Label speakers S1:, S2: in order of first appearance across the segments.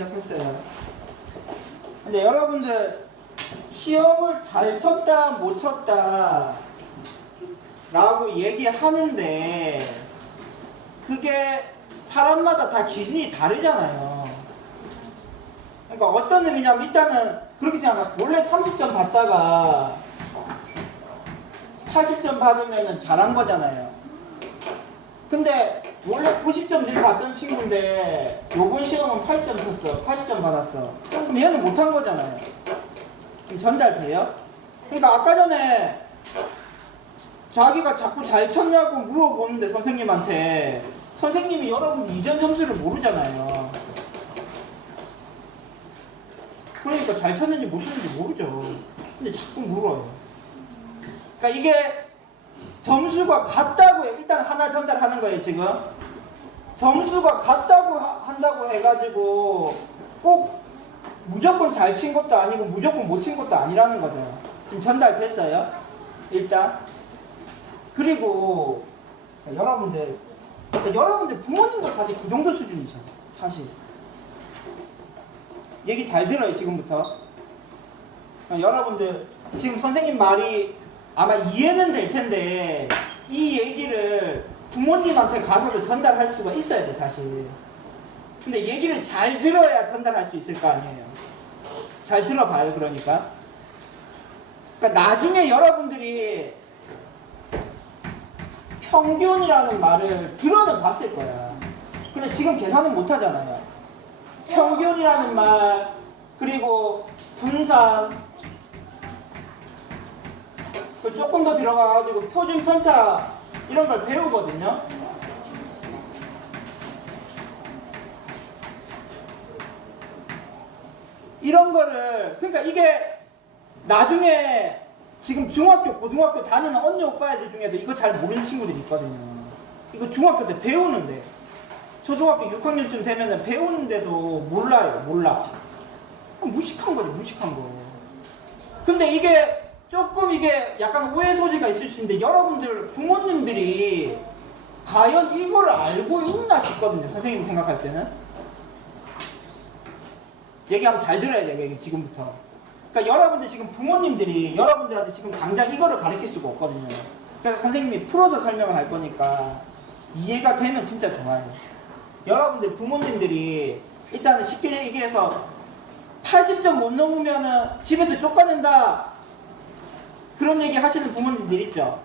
S1: 시작했어요. 근데 여러분들 시험을 잘 쳤다 못 쳤다 라고 얘기하는데 그게 사람마다 다 기준이 다르잖아요. 그러니까 어떤 의미냐면 일단은 그렇게 생각해요. 원래 30점 받다가 80점 받으면 잘한 거잖아요. 근데 원래 90점 늘 받던 친구인데 요번 시험은 80점 쳤어. 80점 받았어. 그럼 얘는 못한 거잖아요. 좀 전달돼요? 그러니까 아까 전에 자기가 자꾸 잘 쳤냐고 물어보는데 선생님한테 선생님이 여러분들 이전 점수를 모르잖아요. 그러니까 잘 쳤는지 못 쳤는지 모르죠. 근데 자꾸 물어요. 그러니까 이게 점수가 같다고 해. 일단 하나 전달하는 거예요 지금. 점수가 같다고 하- 한다고 해가지고 꼭 무조건 잘 친 것도 아니고 무조건 못 친 것도 아니라는 거죠. 지금 전달됐어요. 일단. 그리고 여러분들 그러니까 여러분들 부모님도 사실 그 정도 수준이죠. 사실. 얘기 잘 들어요 지금부터. 여러분들 지금 선생님 말이 아마 이해는 될 텐데 이 얘기를 부모님한테 가서도 전달할 수가 있어야 돼 사실. 근데 얘기를 잘 들어야 전달할 수 있을 거 아니에요. 잘 들어봐요 그러니까. 그러니까 나중에 여러분들이 평균이라는 말을 들어는 봤을 거야. 근데 지금 계산은 못 하잖아요. 평균이라는 말 그리고 분산 그 조금 더 들어가가지고 표준 편차 이런 걸 배우거든요. 이런 거를 그러니까 이게 나중에 지금 중학교, 고등학교 다니는 언니 오빠애들 중에도 이거 잘 모르는 친구들이 있거든요. 이거 중학교 때 배우는데 초등학교 6학년쯤 되면은 배우는데도 몰라요, 몰라. 무식한 거죠, 무식한 거. 근데 이게 조금 이게 약간 오해 소지가 있을 수 있는데 여러분들 부모님들이 과연 이걸 알고 있나 싶거든요, 선생님 생각할 때는. 얘기하면 잘 들어야 돼요, 이게 지금부터. 그러니까 여러분들 지금 부모님들이 여러분들한테 지금 당장 이거를 가르칠 수가 없거든요. 그래서 선생님이 풀어서 설명을 할 거니까 이해가 되면 진짜 좋아요. 여러분들 부모님들이 일단은 쉽게 얘기해서 80점 못 넘으면은 집에서 쫓겨낸다. 그런 얘기 하시는 부모님들 있죠.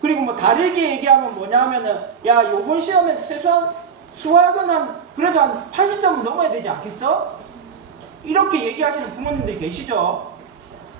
S1: 그리고 뭐 다르게 얘기하면 뭐냐 하면은 야 요번 시험에 최소한 수학은 한 그래도 한 80점은 넘어야 되지 않겠어? 이렇게 얘기하시는 부모님들 계시죠?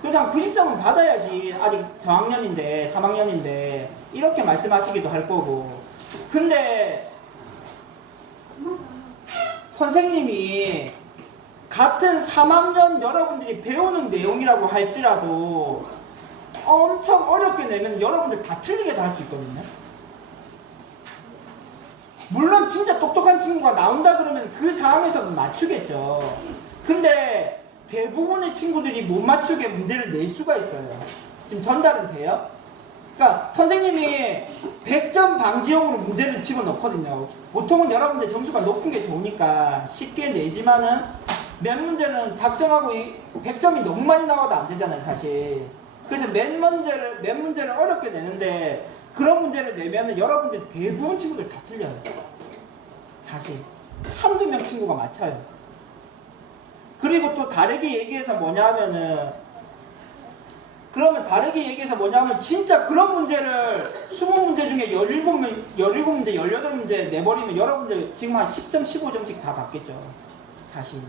S1: 그래도 한 90점은 받아야지. 아직 저학년인데, 3학년인데. 이렇게 말씀하시기도 할 거고. 근데, 선생님이 같은 3학년 여러분들이 배우는 내용이라고 할지라도 엄청 어렵게 내면 여러분들 다 틀리게도 할 수 있거든요. 물론 진짜 똑똑한 친구가 나온다 그러면 그 상황에서는 맞추겠죠. 근데 대부분의 친구들이 못 맞추게 문제를 낼 수가 있어요. 지금 전달은 돼요? 그러니까 선생님이 100점 방지용으로 문제를 집어넣거든요. 보통은 여러분들 점수가 높은 게 좋으니까 쉽게 내지만은 몇 문제는 작정하고 이 100점이 너무 많이 나와도 안 되잖아요, 사실. 그래서 몇 문제를 몇 문제를 어렵게 내는데 그런 문제를 내면은 여러분들 대부분 친구들 다 틀려요. 사실 한두 명 친구가 맞춰요. 그리고 또 다르게 얘기해서 뭐냐 하면은 그러면 다르게 얘기해서 뭐냐 하면 진짜 그런 문제를 20문제 중에 17문, 17문제, 18문제 내버리면 여러분들 지금 한 10점, 15점씩 다 받겠죠. 사실.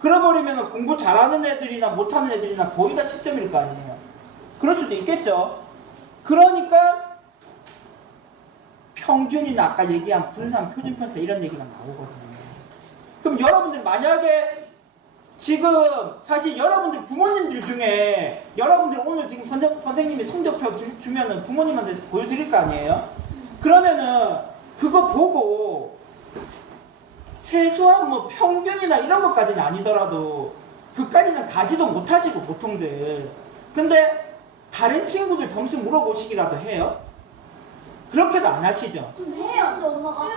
S1: 그래버리면 공부 잘하는 애들이나 못하는 애들이나 거의 다 10점일 거 아니에요. 그럴 수도 있겠죠. 그러니까 평균이나 아까 얘기한 분산, 표준 편차 이런 얘기가 나오거든요. 그럼 여러분들 만약에 지금 사실 여러분들 부모님들 중에 여러분들 오늘 지금 선생, 선생님이 성적표 주- 주면은 부모님한테 보여드릴 거 아니에요? 그러면은 그거 보고 최소한 뭐 평균이나 이런 것까지는 아니더라도 그까지는 가지도 못하시고 보통들 근데 다른 친구들 점수 물어보시기라도 해요? 그렇게도 안 하시죠?
S2: 좀 해요. 근데 엄마가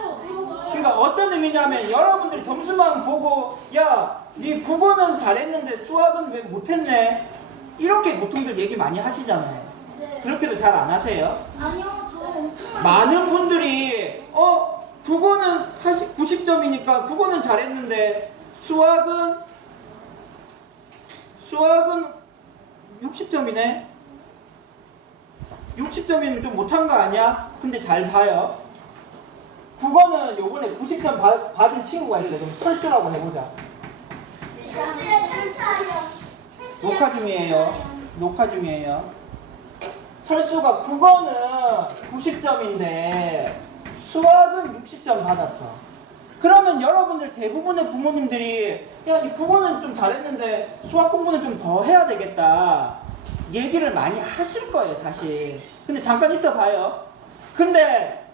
S1: 그러니까 어떤 의미냐면 여러분들이 점수만 보고 야, 네 국어는 잘했는데 수학은 왜 못했네? 이렇게 보통들 얘기 많이 하시잖아요.
S2: 네.
S1: 그렇게도 잘 안 하세요?
S2: 아니요, 저 엄청 많이.
S1: 많은 분들이 어 국어는 80, 90점이니까 국어는 잘했는데 수학은 수학은 60점이네. 60점이면 좀 못한 거 아니야? 근데 잘 봐요. 국어는 요번에 90점 받, 받은 친구가 있어요. 그럼 철수라고 해보자. 녹화 중이에요. 녹화 중이에요. 철수가 국어는 90점인데 수학은 60점 받았어. 그러면 여러분들 대부분의 부모님들이 야, 이 국어는 좀 잘했는데 수학 공부는 좀 더 해야 되겠다. 얘기를 많이 하실 거예요, 사실. 근데 잠깐 있어 봐요. 근데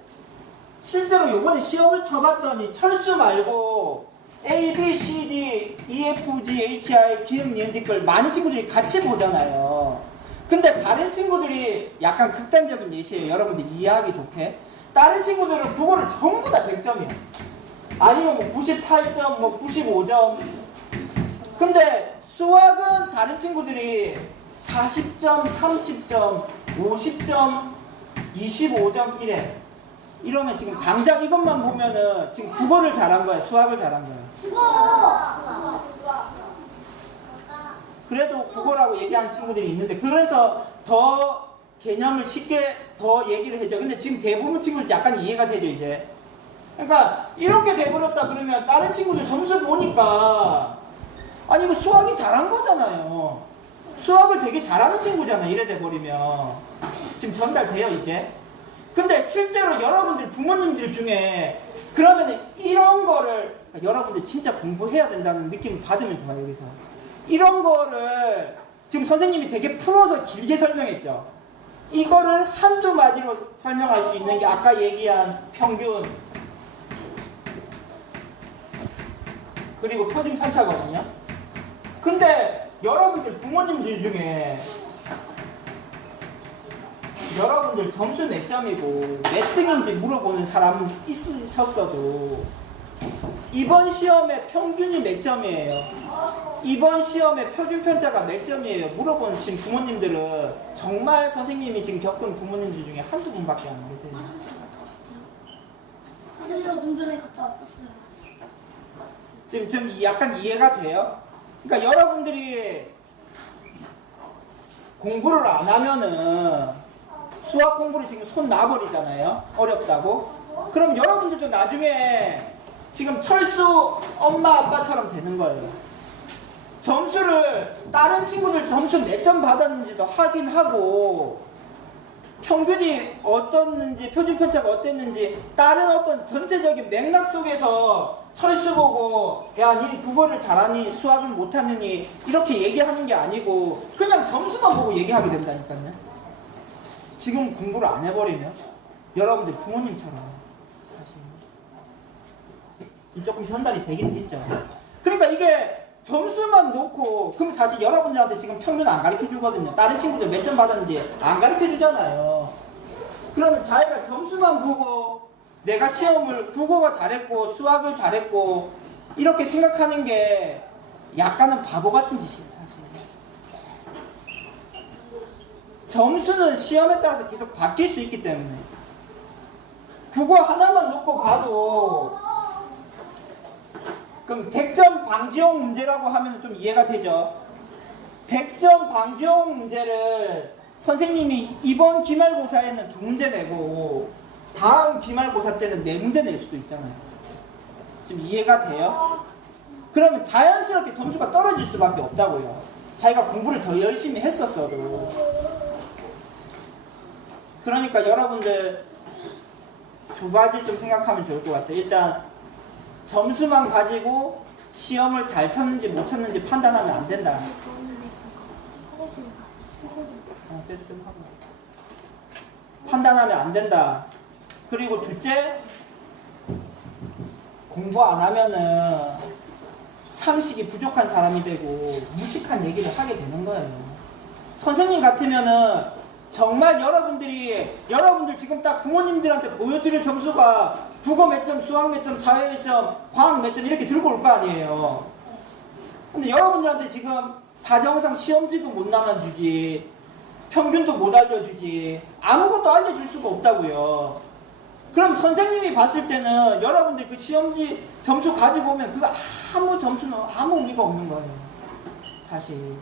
S1: 실제로 요번에 시험을 쳐봤더니 철수 말고 A, B, C, D, E, F, G, H, I, 기억, 니은, 디걸 많은 친구들이 같이 보잖아요. 근데 다른 친구들이 약간 극단적인 예시예요. 여러분들 이해하기 좋게. 다른 친구들은 국어를 전부 다 100점이에요. 아니면 뭐 98점, 뭐 95점. 근데 수학은 다른 친구들이 40점, 30점, 50점, 25점 이래. 이러면 지금 당장 이것만 보면은 지금 국어를 잘한 거야, 수학을 잘한 거야.
S2: 국어.
S1: 그래도 국어라고 얘기하는 친구들이 있는데 그래서 더 개념을 쉽게 더 얘기를 해줘. 근데 지금 대부분 친구들 약간 이해가 되죠 이제. 그러니까 이렇게 돼버렸다 그러면 다른 친구들 점수 보니까 아니 이거 수학이 잘한 거잖아요. 수학을 되게 잘하는 친구잖아 이래 돼버리면 지금 전달돼요 이제. 근데 실제로 여러분들 부모님들 중에 그러면 이런 거를 그러니까 여러분들 진짜 공부해야 된다는 느낌을 받으면 좋아요 여기서. 이런 거를 지금 선생님이 되게 풀어서 길게 설명했죠. 이거를 한두 마디로 설명할 수 있는 게 아까 얘기한 평균 그리고 표준 편차거든요. 근데 여러분들 부모님들 중에 여러분들 점수 몇 점이고 몇 등인지 물어보는 사람 있으셨어도 이번 시험의 평균이 몇 점이에요? 이번 시험의 표준 편차가 몇 점이에요? 물어보신 부모님들은 정말 선생님이 지금 겪은 부모님들 중에 한두 분밖에 안 계세요.
S2: 선생님 좀 전에 갔다 왔었어요.
S1: 지금 좀 이- 약간 이해가 돼요? 그러니까 여러분들이 공부를 안 하면은 수학 공부를 지금 손 놔버리잖아요. 어렵다고. 그럼 여러분들도 나중에 지금 철수 엄마 아빠처럼 되는 거예요. 점수를 다른 친구들 점수 몇 점 받았는지도 확인하고 평균이 어떻는지 표준 편차가 어땠는지 다른 어떤 전체적인 맥락 속에서 철수 보고 야니 국어를 잘하니 수학을 못하느니 이렇게 얘기하는 게 아니고 그냥 점수만 보고 얘기하게 된다니까요. 지금 공부를 안 해버리면 여러분들 부모님처럼 하시는 지금 조금 전달이 되긴 했죠. 그러니까 이게 점수 만 놓고 그럼 사실 여러분들한테 지금 평균 안 가르쳐 주거든요. 다른 친구들 몇 점 받았는지 안 가르쳐 주잖아요. 그러면 자기가 점수만 보고 내가 시험을 국어가 잘했고 수학을 잘했고 이렇게 생각하는 게 약간은 바보 같은 짓이에요, 사실. 점수는 시험에 따라서 계속 바뀔 수 있기 때문에 국어 하나만 놓고 봐도 그럼 100점 방지용 문제라고 하면 좀 이해가 되죠. 100점 방지용 문제를 선생님이 이번 기말고사에는 두 문제 내고 다음 기말고사 때는 네 문제 낼 수도 있잖아요. 좀 이해가 돼요? 그러면 자연스럽게 점수가 떨어질 수밖에 없다고요. 자기가 공부를 더 열심히 했었어도. 그러니까 여러분들 두 가지 좀 생각하면 좋을 것 같아요. 일단 점수만 가지고 시험을 잘 쳤는지 못 쳤는지 판단하면 안 된다. 하고. 판단하면 안 된다. 그리고 둘째, 공부 안 하면은 상식이 부족한 사람이 되고 무식한 얘기를 하게 되는 거예요. 선생님 같으면은 정말 여러분들이 여러분들 지금 딱 부모님들한테 보여드릴 점수가 국어 몇 점, 수학 몇 점, 사회 몇 점, 과학 몇 점 이렇게 들고 올 거 아니에요. 근데 여러분들한테 지금 사정상 시험지도 못 나눠주지, 평균도 못 알려주지, 아무것도 알려줄 수가 없다고요. 그럼 선생님이 봤을 때는 여러분들 그 시험지 점수 가지고 오면 그거 아무 점수는 아무 의미가 없는 거예요. 사실.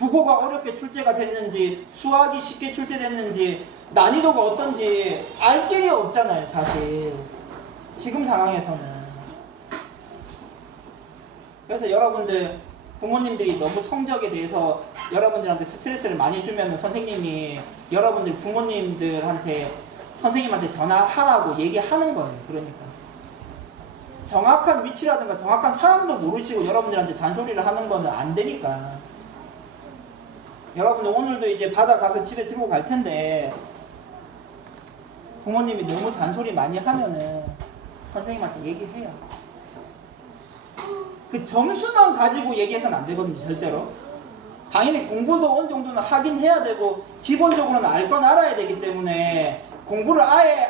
S1: 국어가 어렵게 출제가 됐는지, 수학이 쉽게 출제됐는지, 난이도가 어떤지 알 길이 없잖아요, 사실. 지금 상황에서는. 그래서 여러분들, 부모님들이 너무 성적에 대해서 여러분들한테 스트레스를 많이 주면 선생님이 여러분들 부모님들한테 선생님한테 전화하라고 얘기하는 거예요. 그러니까. 정확한 위치라든가 정확한 사람도 모르시고 여러분들한테 잔소리를 하는 거는 안 되니까. 여러분들 오늘도 이제 바다 가서 집에 들고 갈 텐데 부모님이 너무 잔소리 많이 하면은 선생님한테 얘기해요. 그 점수만 가지고 얘기해서는 안 되거든요, 절대로. 당연히 공부도 어느 정도는 하긴 해야 되고 기본적으로는 알 건 알아야 되기 때문에 공부를 아예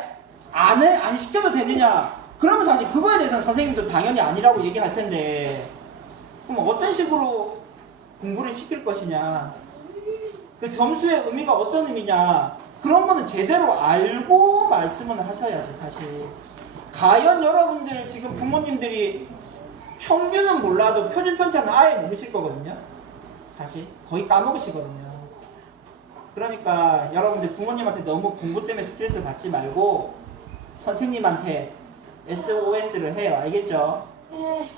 S1: 안, 해, 안 시켜도 되느냐 그러면 사실 그거에 대해서는 선생님도 당연히 아니라고 얘기할 텐데 그럼 어떤 식으로 공부를 시킬 것이냐 그 점수의 의미가 어떤 의미냐? 그런 거는 제대로 알고 말씀을 하셔야죠 사실. 과연 여러분들 지금 부모님들이 평균은 몰라도 표준 편차는 아예 모르실 거거든요. 사실. 거의 까먹으시거든요. 그러니까 여러분들 부모님한테 너무 공부 때문에 스트레스 받지 말고 선생님한테 SOS를 해요. 알겠죠?
S2: 예.